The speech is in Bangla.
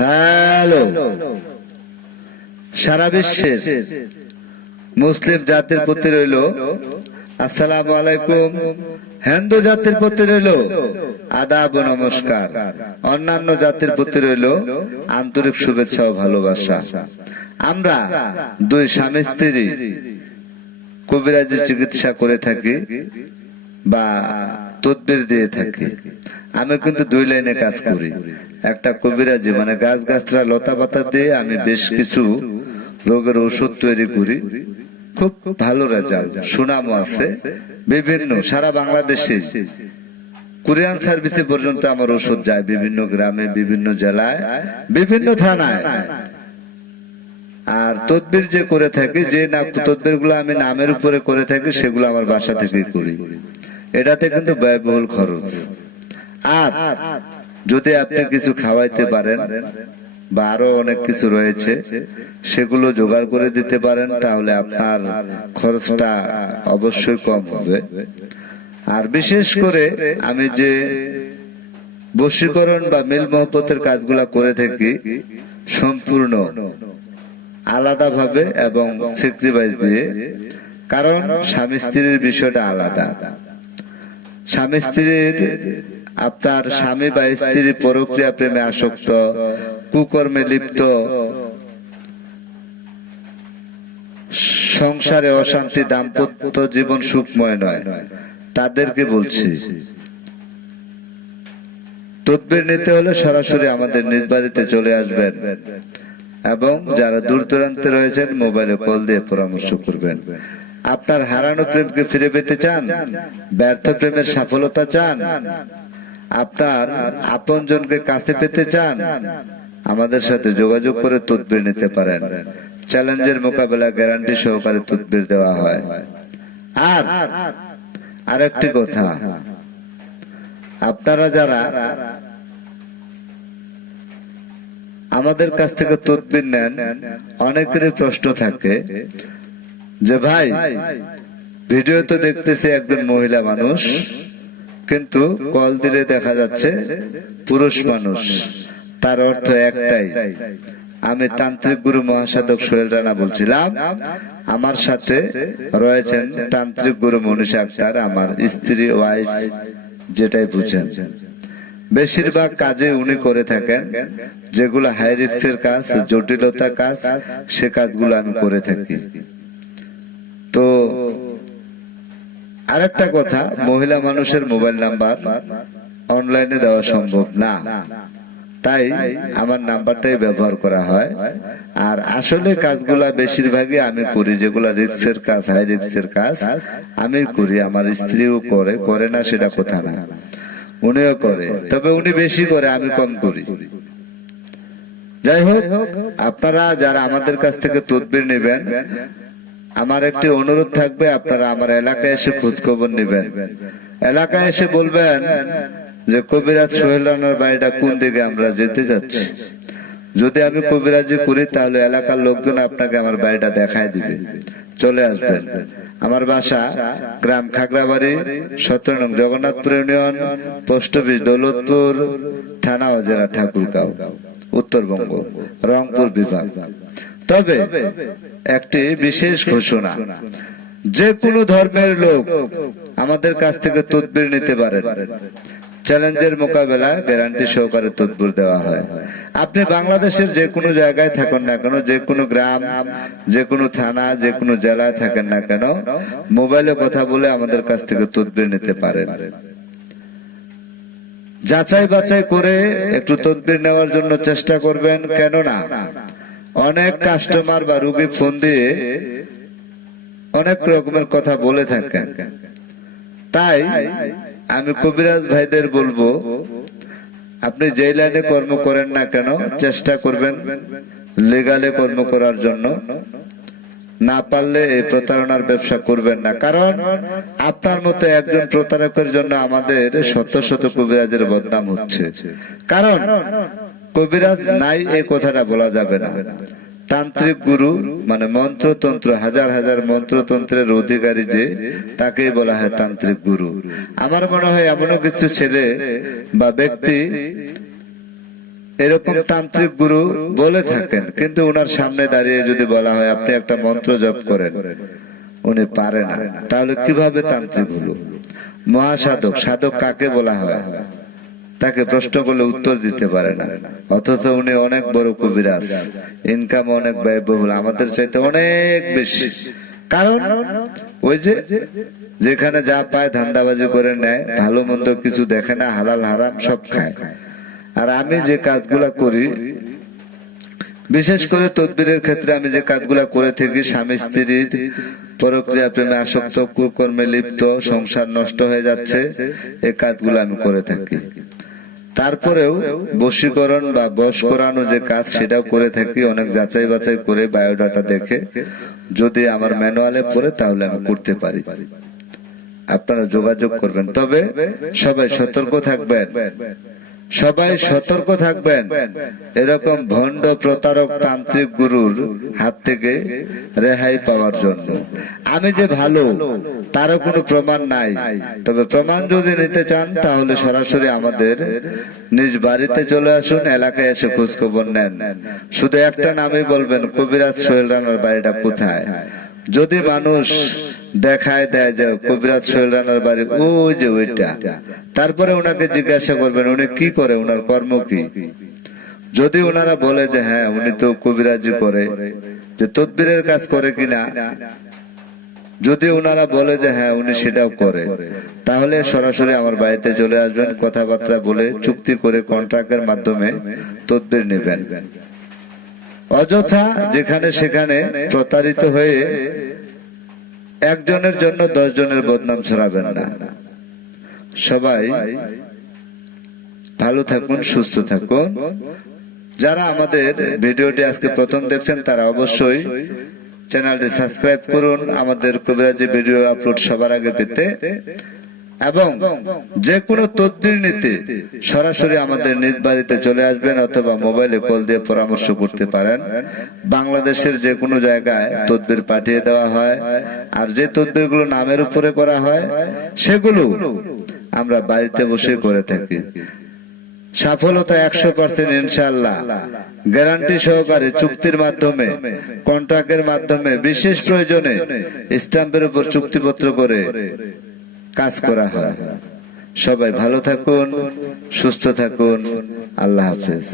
হ্যালো, সারা বিশ্বের মুসলিম জাতির প্রতি রইল আসসালামু আলাইকুম, হিন্দু জাতির প্রতি রইল আদাব ও নমস্কার, অন্যান্য জাতির প্রতি রইল আন্তরিক শুভেচ্ছা ও ভালোবাসা। আমরা দুই স্বামী স্ত্রী কবিরাজি চিকিৎসা করে থাকি বা তদবির দিয়ে থাকি। আমি কিন্তু দুই লাইনে কাজ করি। একটা কবিরাজি মানে গাছ গাছরা লতা পাতা দিয়ে আমি বেশ কিছু রোগের ওষুধ তৈরি করি, খুব ভালো রেজাল্ট, সুনামও আছে। বিভিন্ন সারা বাংলাদেশে কুরিয়ান সার্ভিসে পর্যন্ত আমার ওষুধ যায়, বিভিন্ন গ্রামে, বিভিন্ন জেলায়, বিভিন্ন থানায়। আর তদবির যে করে থাকি, যে তদবির গুলো আমি নামের উপরে করে থাকি, সেগুলো আমার বাসা থেকে করি। এটাতে কিন্তু ব্যয়বহুল খরচ। আর যদি আপনি কিছু খাওয়াইতে পারেন বা আরো অনেক কিছু রয়েছে, সেগুলো জোগাড় করে দিতে পারেন, তাহলে আপনার খরচটা অবশ্যই কম হবে। আর বিশেষ করে আমি যে বশীকরণ বা মিল মহব্বতের কাজগুলা করে থাকি, সম্পূর্ণ আলাদা ভাবে এবং স্যাক্রিফাইস দিয়ে। কারণ স্বামী স্ত্রীর বিষয়টা আলাদা। স্বামী স্ত্রীর, আপনার স্বামী বা স্ত্রী পরক্রিয়া প্রেমে আসক্ত, কুকর্মে লিপ্ত, সংসারে অশান্তি, দাম্পত্য জীবন সুখময় নয়, তাদেরকে বলছি তদবির নিতে হলে সরাসরি আমাদের নিজ বাড়িতে চলে আসবেন এবং যারা দূর দূরান্তে রয়েছেন মোবাইলে কল দিয়ে পরামর্শ করবেন। আপনার হারানো প্রেমকে ফিরে পেতে চান, ব্যর্থ প্রেমের সফলতা চান, আপনার আপনজনকে কাছে পেতে চান, আমাদের সাথে যোগাযোগ করে তদবির নিতে পারেন। চ্যালেঞ্জের মোকাবেলা গ্যারান্টি সহকারে তদবির দেওয়া হয়। আর আরেকটি কথা, আপনারা যারা আমাদের কাছ থেকে তদবির নেন, অনেকেরই প্রশ্ন থাকে যে ভাই, ভিডিও তো দেখতেছি একজন মহিলা মানুষ, কিন্তু কল দিলে দেখা যাচ্ছে পুরুষ মানুষ। তার অর্থ একটাই, আমি তান্ত্রিক গুরু মহাসাধক সোহেল রানা বলছিলাম। আমার সাথে রয়েছেন তান্ত্রিক গুরু মনীষা আক্তার, আমার স্ত্রী, ওয়াইফ, যেটাই বুঝেন। বেশিরভাগ কাজে উনি করে থাকেন, যেগুলো হাই রিস্কের কাজ, জটিলতা কাজ, সে কাজগুলো আমি করে থাকি। তো আরেকটা কথা, মহিলা মানুষের মোবাইল নাম্বার অনলাইনে দেওয়া সম্ভব না, তাই আমার নাম্বারটাই ব্যবহার করা হয়। আর আসলে কাজগুলা বেশিরভাগই আমি করি, যেগুলা রিস্কের কাজ, হাই রিস্কের কাজ আমি করি। আমার স্ত্রীও করে, করে না সেটা কথা না, উনিও করে, তবে উনি বেশি করে, আমি কম করি। যাই হোক, আপনারা যারা আমাদের কাছ থেকে তদবির নেবেন, আমার একটি অনুরোধ থাকবে, আপনারা আমার এলাকায় এসে খোঁজ খবর নেবেন। এলাকায় এসে বলবেন যে কবিরাজ সোহেল রানার বাড়িটা কোন দিকে, আমরা যেতে যাচ্ছি। যদি আমি কবিরাজি করি, তাহলে এলাকার লোকজন আপনাকে আমার বাড়িটা দেখায় দিবে, চলে আসবেন। আমার বাসা গ্রাম খাগড়াবাড়ি, 17 নং Jagannathpur union, post office Daulatpur, থানা ও জেলা ঠাকুরগাঁও, উত্তরবঙ্গ, রংপুর বিভাগ। তবে একটি বিশেষ ঘোষণা, যে কোনো ধর্মের লোক আমাদের কাছ থেকে তদবির নিতে পারেন। চ্যালেঞ্জের মোকাবেলা গ্যারান্টি সহকারে তদবির দেওয়া হয়। আপনি বাংলাদেশের যে কোনো জায়গায় থাকুন না কেন, যে কোনো গ্রাম, যে কোনো থানা, যে কোনো জেলায় থাকেন না কেন, মোবাইলে কথা বলে আমাদের কাছ থেকে তদবির নিতে পারেন। যাচাই বাছাই করে একটু তদবির নেওয়ার জন্য চেষ্টা করবেন, কেননা অনেক কাস্টমার বা রোগী ফোন দিয়ে অনেক রকমের কথা বলে থাকেন। তাই আমি কবিরাজ ভাইদের বলবো, আপনি যে লাইনে কর্ম করেন না কেন, চেষ্টা করবেন লিগালে কর্ম করার জন্য। না পারলে এই প্রতারণার ব্যবসা করবেন না, কারণ আপনার মতো একজন প্রতারকের জন্য আমাদের শত শত কবিরাজের বদনাম হচ্ছে। কারণ কবিরাজ নাই এই কথাটা বলা যাবে না। তান্ত্রিক গুরু মানে মন্ত্রতন্ত্র, হাজার হাজার মন্ত্রতন্ত্রের অধিকারী যে, তাকেই বলা হয় তান্ত্রিক গুরু। আমার মনে হয় এমনও কিছু ছেলে বা ব্যক্তি এরকম তান্ত্রিক গুরু বলে থাকেন, কিন্তু ওনার সামনে দাঁড়িয়ে যদি বলা হয় আপনি একটা মন্ত্র জপ করেন, উনি পারে না। তাহলে কিভাবে তান্ত্রিক হলো? মহাসাধক, সাধক কাকে বলা হয়? তাকে প্রশ্ন করলে উত্তর দিতে পারে না, অথচ উনি অনেক বড় কবিরাজ, ইনকাম অনেক ব্যয়বহুল, আমাদের চাইতে অনেক বেশি। কারণ ওই যে যেখানে যা পায় ধান্দাবাজি করে নেয়, ভালো মন্দ কিছু দেখে না, হালাল হারাম সব খায়। আর আমি যে কাজগুলা করি, বিশেষ করে তদবিরের ক্ষেত্রে আমি যে কাজগুলা করে থাকি, স্বামী স্ত্রীর পরক্রিয়া প্রেমে আসক্ত, কুকর্মে লিপ্ত, সংসার নষ্ট হয়ে যাচ্ছে, এই কাজগুলো আমি করে থাকি। তারপরেও বশীকরণ বা বশ করানো যে কাজ, সেটাও করে থাকি, অনেক যাচাই বাছাই করে বায়োডাটা দেখে। যদি আমার ম্যানুয়ালে পড়ে তাহলে আমি করতে পারি। আপনারা যোগাযোগ করবেন, তবে সবাই সতর্ক থাকবেন, সবাই সতর্ক থাকবেন এরকম ভণ্ড প্রতারক তান্ত্রিক গুরুর হাত থেকে রেহাই পাওয়ার জন্য। আমি যে ভালো তারও কোনো প্রমাণ নাই, তবে প্রমাণ যদি নিতে চান তাহলে সরাসরি আমাদের নিজ বাড়িতে চলে আসুন, এলাকায় এসে খোঁজ খবর নেন। শুধু একটা নামই বলবেন, কবিরাজ সোহেল রানার বাড়িটা কোথায়। যদি মানুষ দেখায় দেয় যে কবিরাজ সোহেল রানার বাড়ি ওই যে ওইটা, তারপরে ওনাকে জিজ্ঞাসা করবেন উনি কি করে, ওনার কর্ম কি। যদি ওনারা বলে যে হ্যাঁ উনি তো কবিরাজি করে, যে তদবিরের কাজ করে কিনা, যদি ওনারা বলে যে হ্যাঁ উনি সেটাও করে, তাহলে সরাসরি আমার বাড়িতে চলে আসবেন, কথাবার্তা বলে চুক্তি করে কন্ট্রাক্টের মাধ্যমে তদবির নেবেন। অযথা যেখানে সেখানে প্রতারিত হয়ে একজনের জন্য 10 জনের বদনাম ছড়াবেন না। সবাই ভালো থাকুন, সুস্থ থাকুন। যারা আমাদের ভিডিওটি আজকে প্রথম দেখছেন তারা অবশ্যই চ্যানেলটি সাবস্ক্রাইব করুন, আমাদের কবিরাজি ভিডিও আপলোড সবার আগে পেতে। এবং যে কোনো তদবির নিতে সরাসরি আমাদের নিজ বাড়িতে চলে আসবেন, অথবা মোবাইলে কল দিয়ে পরামর্শ করতে পারেন। বাংলাদেশের যে কোনো জায়গায় তদবির পাঠিয়ে দেওয়া হয়, আর যে তদবির গুলো নামের উপরে করা হয় সেগুলো আমরা বাড়িতে বসে করে থাকি। সফলতা 100% ইনশাআল্লাহ, গ্যারান্টি সহকারে, চুক্তির মাধ্যমে, কন্ট্রাক্টের মাধ্যমে, বিশেষ প্রয়োজনে স্ট্যাম্পের উপর চুক্তিপত্র করে কাজ করা হয়। সবাই ভালো থাকুন, সুস্থ থাকুন, আল্লাহ হাফেজ।